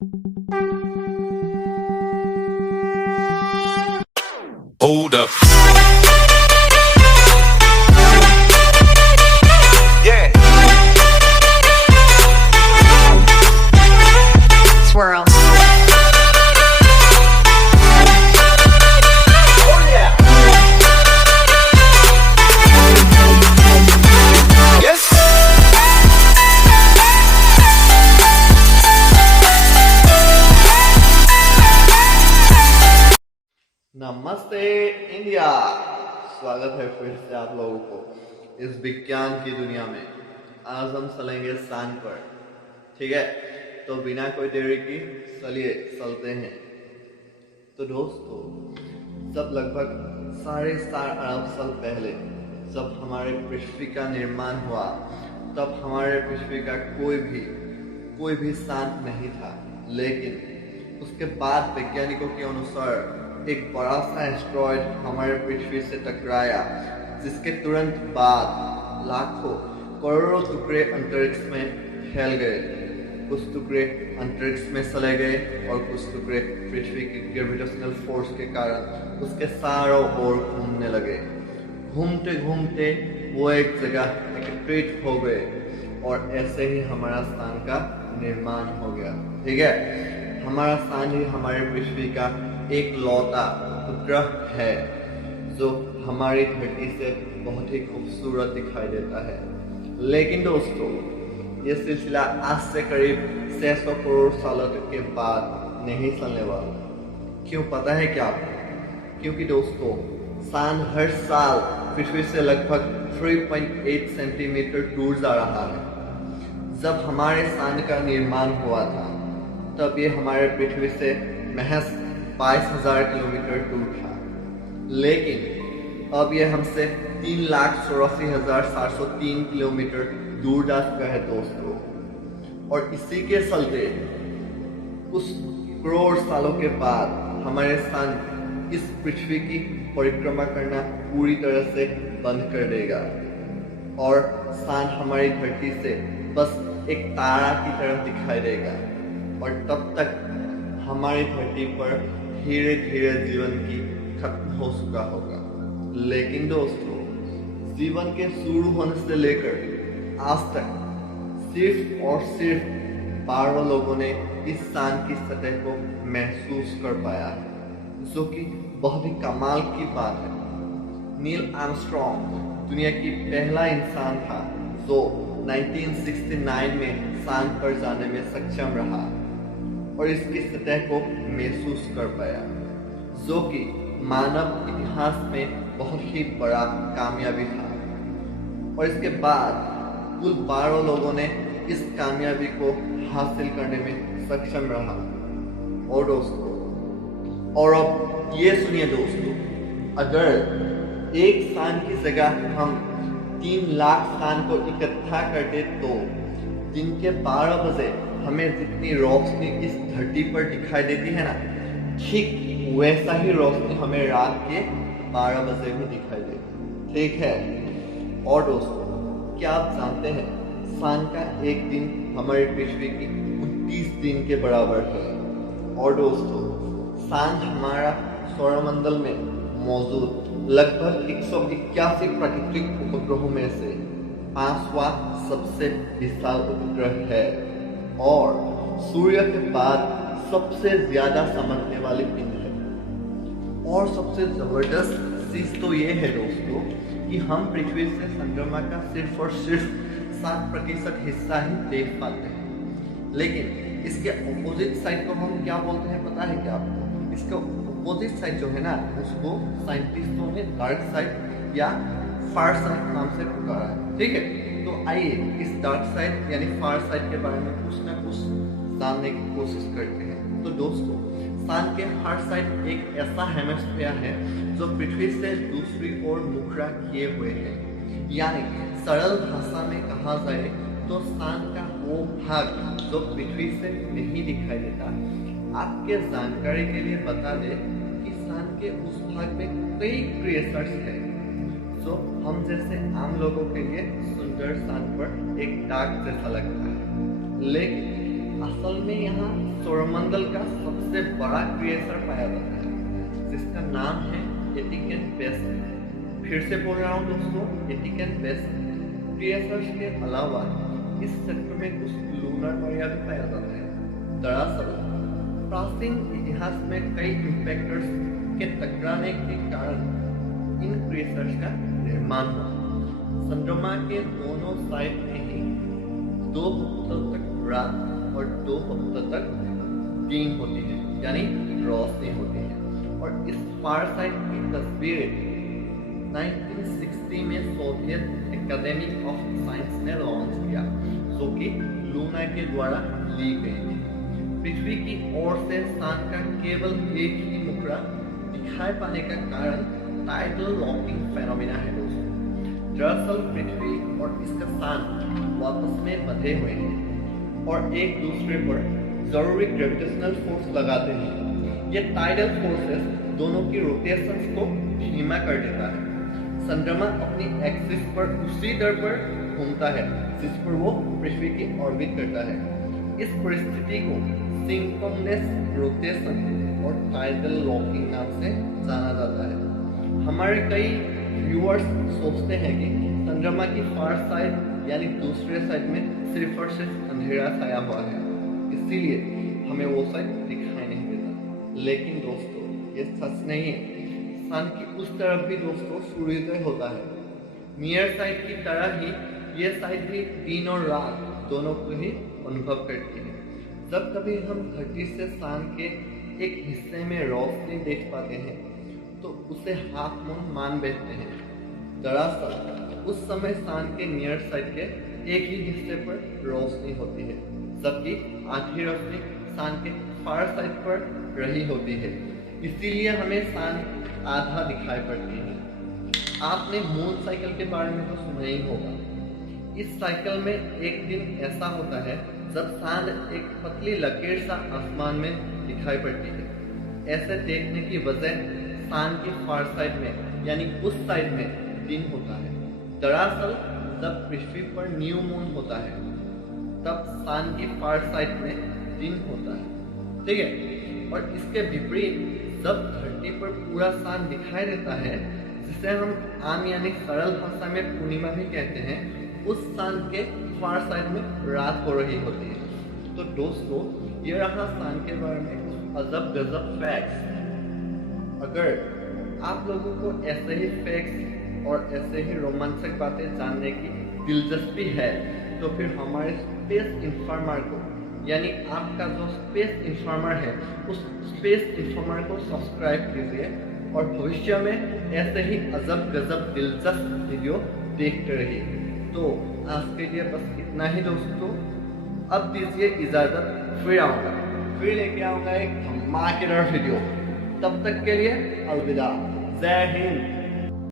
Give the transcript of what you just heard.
Hold up. Yeah. Swirl. Oh yeah. Yes. नमस्ते India. स्वागत है फिर से आप लोगों को इस विज्ञान की दुनिया में। आज हम चलेंगे चांद पर, ठीक है? तो बिना कोई देरी की चलिए चलते हैं। तो दोस्तों, जब लगभग 4.5 अरब साल पहले जब हमारे पृथ्वी का निर्माण हुआ, तब हमारे पृथ्वी का कोई भी चांद नहीं था। लेकिन उसके बाद वैज्ञानिकों के अनुसार एक बड़ा सा एस्ट्रॉयड हमारे पृथ्वी से टकराया, जिसके तुरंत बाद लाखों करोड़ों टुकड़े अंतरिक्ष में फैल गए। कुछ टुकड़े अंतरिक्ष में चले गए और कुछ टुकड़े पृथ्वी की ग्रेविटेशनल फोर्स के कारण उसके चारों ओर घूमने लगे। घूमते घूमते वो एक जगह एकत्रित हो गए और ऐसे ही हमारा चांद का निर्माण हो गया, ठीक है? हमारा चांद ही हमारे पृथ्वी का एक लौता उपग्रह है जो हमारी धरती से बहुत ही खूबसूरत दिखाई देता है। लेकिन दोस्तों, ये सिलसिला आज से करीब 600 करोड़ सालों के बाद नहीं चलने वाला। क्यों पता है क्या आपको? क्योंकि दोस्तों, चांद हर साल पृथ्वी से लगभग 3.8 सेंटीमीटर दूर जा रहा है। जब हमारे चांद का निर्माण हुआ था, तब ये हमारे पृथ्वी से महज 22,000 किलोमीटर दूर था। लेकिन अब यह हमसे 3,84,703 किलोमीटर दूर जा चुका है दोस्तों। और इसी के चलते कुछ करोड़ सालों के बाद हमारे चांद इस पृथ्वी की परिक्रमा करना पूरी तरह से बंद कर देगा और चांद हमारी धरती से बस एक तारा की तरह दिखाई देगा। और तब तक हमारी धरती पर धीरे धीरे जीवन की खत्म हो चुका होगा। लेकिन दोस्तों, जीवन के शुरू होने से लेकर आज तक सिर्फ और सिर्फ 12 लोगों ने इस चांद की सतह को महसूस कर पाया है, जो कि बहुत ही कमाल की बात है। नील आर्मस्ट्रॉन्ग दुनिया की पहला इंसान था जो 1969 में चांद पर जाने में सक्षम रहा और इसकी सतह को महसूस कर पाया, जो कि मानव इतिहास में बहुत ही बड़ा कामयाबी था। और इसके बाद कुल 12 लोगों ने इस कामयाबी को हासिल करने में सक्षम रहा। और दोस्तों, और अब ये सुनिए दोस्तों, अगर एक चांद की जगह हम 3 लाख चांद को इकट्ठा करते तो दिन के 12 बजे हमें जितनी रोशनी इस धरती पर दिखाई देती है ना, ठीक वैसा ही रोशनी हमें रात के 12 बजे भी दिखाई देती, ठीक है? और दोस्तों, क्या आप जानते हैं चांद का एक दिन हमारी पृथ्वी की 29 दिन के बराबर है। और दोस्तों, चांद हमारा सौरमंडल में मौजूद लगभग 181 प्राकृतिक उपग्रहों में से 5वां सबसे विशाल उपग्रह है और सूर्य के बाद सबसे ज्यादा चमकने वाली पिंड है। और सबसे जबरदस्त चीज तो ये है दोस्तों कि हम पृथ्वी से चंद्रमा का सिर्फ और सिर्फ 7% हिस्सा ही देख पाते हैं। लेकिन इसके अपोजिट साइड को हम क्या बोलते हैं पता है क्या आपको? इसका अपोजिट साइड जो है ना, उसको साइंटिस्टों ने डार्क साइड या फार साइड नाम से पुकारा है, ठीक है? तो आइए इस डार्क साइड यानी फार साइड के बारे में कुछ ना कुछ जानने की कोशिश करते हैं। तो दोस्तों, चांद के फार साइड एक ऐसा हेमिस्फीयर है जो पृथ्वी से दूसरी ओर मुखरा किए हुए है। यानी सरल भाषा में कहा जाए तो चांद का वो भाग जो पृथ्वी से नहीं दिखाई देता। आपके जानकारी के लिए बता दें कि चांद के उस भाग में कई क्रिएचर्स हैं जो हम जैसे आम लोगों के लिए सुंदर चांद पर एक दाग जैसा लगता है। लेकिन असल में यहाँ सौरमंडल का सबसे बड़ा क्रिएचर पाया जाता है जिसका नाम है एटिकन बेसन। फिर से बोल रहा हूँ दोस्तों, एटिकन बेसन। क्रिएचर्स के अलावा इस सेक्टर में कुछ लूनर मरिया भी पाया जाता है। दरअसल प्राचीन इतिहास में कई इम्पैक्टर्स के टकराने के कारण इन क्रिएचर्स का निर्माण हुआ। चंद्रमा के दोनों साइड में ही 2 हफ्तों तक रात और 2 हफ्तों तक दिन होती है, यानी रोशनी होती है। और इस फार साइड की तस्वीर 1960 में सोवियत एकेडमी ऑफ साइंस ने लॉन्च किया, जो कि लूना के द्वारा ली गई थी। पृथ्वी की ओर से चांद का केवल एक ही मुखड़ा दिखाई पाने का कारण टाइडल लॉकिंग फेनोमेना है दोस्तों। दरअसल पृथ्वी और इसका चांद आपस में बंधे हुए हैं और एक दूसरे पर जरूरी ग्रेविटेशनल फोर्स लगाते हैं। ये टाइडल फोर्सेस दोनों की रोटेशंस को धीमा कर देता है। चंद्रमा अपनी एक्सिस पर उसी दर पर घूमता है जिस पर वो पृथ्वी की ऑर्बिट करता है। इस परिस्थिति को सिंक्रोनस रोटेशन और टाइडल लॉकिंग नाम से जाना जाता है। हमारे कई व्यूअर्स सोचते हैं कि चंद्रमा की फार साइड यानी दूसरे साइड में सिर्फ और सिर्फ अंधेरा छाया हुआ है, इसीलिए हमें वो साइड दिखाई नहीं देता। लेकिन दोस्तों ये सच नहीं है। चांद की उस तरफ भी दोस्तों सूर्योदय होता है। नियर साइड की तरह ही ये साइड भी दिन और रात दोनों को ही अनुभव करती है। जब कभी हम धरती से चांद के एक हिस्से में रोशनी देख पाते हैं तो उसे हाफ मून मान बैठते हैं। दरअसल उस समय चांद के नियर साइड के एक ही हिस्से पर रोशनी होती है, जबकि आधी रोशनी चांद के फार साइड पर रही होती है। इसीलिए हमें चांद आधा दिखाई पड़ती है। आपने मून साइकिल के बारे में तो सुना ही होगा। इस साइकिल में एक दिन ऐसा होता है जब चांद एक पतली लकीर सा आसमान में दिखाई पड़ती है। ऐसे देखने की वजह चांद की फार साइड में यानी उस साइड में दिन होता है। दरअसल जब पृथ्वी पर न्यू मून होता है तब चांद की फार साइड में दिन होता है, ठीक है। और इसके विपरीत जब धरती पर पूरा चांद दिखाई देता है, जिसे हम आम यानी सरल भाषा में पूर्णिमा भी कहते हैं, उस चांद के फार साइड में रात हो रही होती है। तो दोस्तों ये रहा चांद के बारे में कुछ अजब गजब फैक्ट्स। अगर आप लोगों को ऐसे ही फैक्ट्स और ऐसे ही रोमांचक बातें जानने की दिलचस्पी है तो फिर हमारे स्पेस इन्फॉर्मर को यानी आपका जो स्पेस इन्फॉर्मर है उस स्पेस इन्फॉर्मर को सब्सक्राइब कीजिए और भविष्य में ऐसे ही अजब गजब दिलचस्प वीडियो देखते रहिए। तो आज के लिए बस इतना ही दोस्तों। अब दीजिए इजाज़त, फिर लेके आऊँगा एक धमाकेदार वीडियो। तब तक के लिए अलविदा। जय हिंद।